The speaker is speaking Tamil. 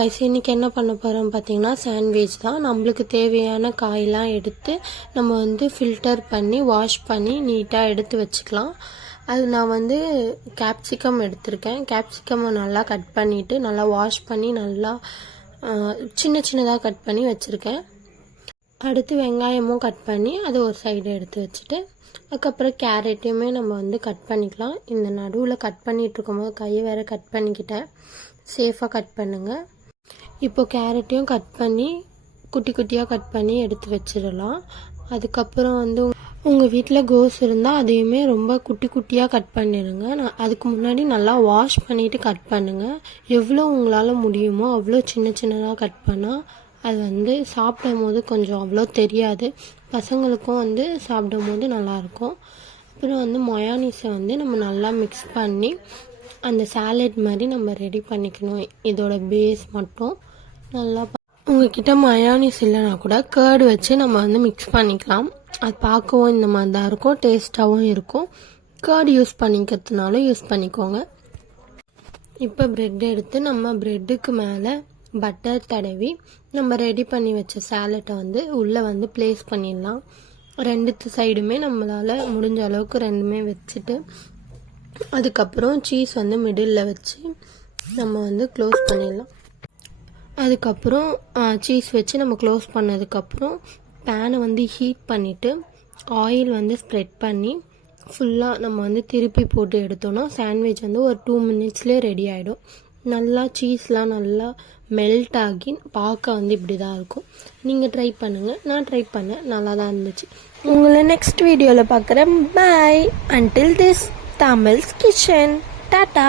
गाइस இன்னைக்கு என்ன பண்ண போறோம் பாத்தீங்கன்னா சாண்ட்விச் தான். நம்மளுக்கு தேவையான காயெல்லாம் எடுத்து நம்ம வந்து ஃபில்டர் பண்ணி வாஷ் பண்ணி நீட்டா எடுத்து வச்சுக்கலாம். அது நான் வந்து கேப்சிகம் எடுத்திருக்கேன். கேப்சிகம் நல்லா கட் பண்ணிட்டு நல்லா வாஷ் பண்ணி நல்லா சின்ன சின்னதா கட் பண்ணி வச்சிருக்கேன். அடுத்து வெங்காயமும் கட் பண்ணி அது ஒரு சைடு எடுத்து வச்சுட்டு அதுக்கப்புறம் கேரட்டையுமே நம்ம வந்து கட் பண்ணிக்கலாம். இந்த நடுவில் கட் பண்ணிட்டு இருக்கும்போது கையை வேற கட் பண்ணிக்கிட்டேன். சேஃபாக கட் பண்ணுங்கள். இப்போ கேரட்டையும் கட் பண்ணி குட்டி குட்டியாக கட் பண்ணி எடுத்து வச்சிடலாம். அதுக்கப்புறம் வந்து உங்கள் வீட்டில் கோஸ் இருந்தால் அதையுமே ரொம்ப குட்டி குட்டியாக கட் பண்ணிடுங்க. அதுக்கு முன்னாடி நல்லா வாஷ் பண்ணிவிட்டு கட் பண்ணுங்கள். எவ்வளோ உங்களால் முடியுமோ அவ்வளோ சின்ன சின்னதாக கட் பண்ணால் அது வந்து சாப்பிடும் போது கொஞ்சம் அவ்வளோ தெரியாது. பசங்களுக்கும் வந்து சாப்பிடும் போது நல்லாயிருக்கும். அப்புறம் வந்து மயோனீஸை வந்து நம்ம நல்லா மிக்ஸ் பண்ணி அந்த சாலட் மாதிரி நம்ம ரெடி பண்ணிக்கணும். இதோட பேஸ் மட்டும் நல்லா உங்ககிட்ட மயோனீஸ் இல்லைனா கூட கர்டு வச்சு நம்ம வந்து மிக்ஸ் பண்ணிக்கலாம். அது பார்க்கவும் இந்த மாதிரி தான் இருக்கும், டேஸ்ட்டாகவும் இருக்கும். கர்டு யூஸ் பண்ணிக்கிறதுனாலும் யூஸ் பண்ணிக்கோங்க. இப்போ ப்ரெட் எடுத்து நம்ம ப்ரெட்டுக்கு மேலே பட்டர் தடவி நம்ம ரெடி பண்ணி வச்ச சாலட்டை வந்து உள்ளே வந்து ப்ளேஸ் பண்ணிடலாம். ரெண்டு சைடுமே நம்மளால் முடிஞ்ச அளவுக்கு ரெண்டுமே வச்சுட்டு அதுக்கப்புறம் சீஸ் வந்து மிடில் வச்சு நம்ம வந்து க்ளோஸ் பண்ணிடலாம். அதுக்கப்புறம் சீஸ் வச்சு நம்ம க்ளோஸ் பண்ணதுக்கப்புறம் பேனை வந்து ஹீட் பண்ணிவிட்டு ஆயில் வந்து ஸ்ப்ரெட் பண்ணி ஃபுல்லாக நம்ம வந்து திருப்பி போட்டு எடுத்தோன்னா சாண்ட்விச் வந்து ஒரு 2 மினிட்ஸ்லேயே ரெடி ஆகிடும். நல்லா சீஸ்லாம் நல்லா மெல்ட் ஆகி பார்க்க வந்து இப்படி தான் இருக்கும். நீங்கள் ட்ரை பண்ணுங்கள். நான் ட்ரை பண்ணேன், நல்லா தான் இருந்துச்சு. உங்களை நெக்ஸ்ட் வீடியோவில் பார்க்குறேன். Bye. Until this Tamil's kitchen. Tata.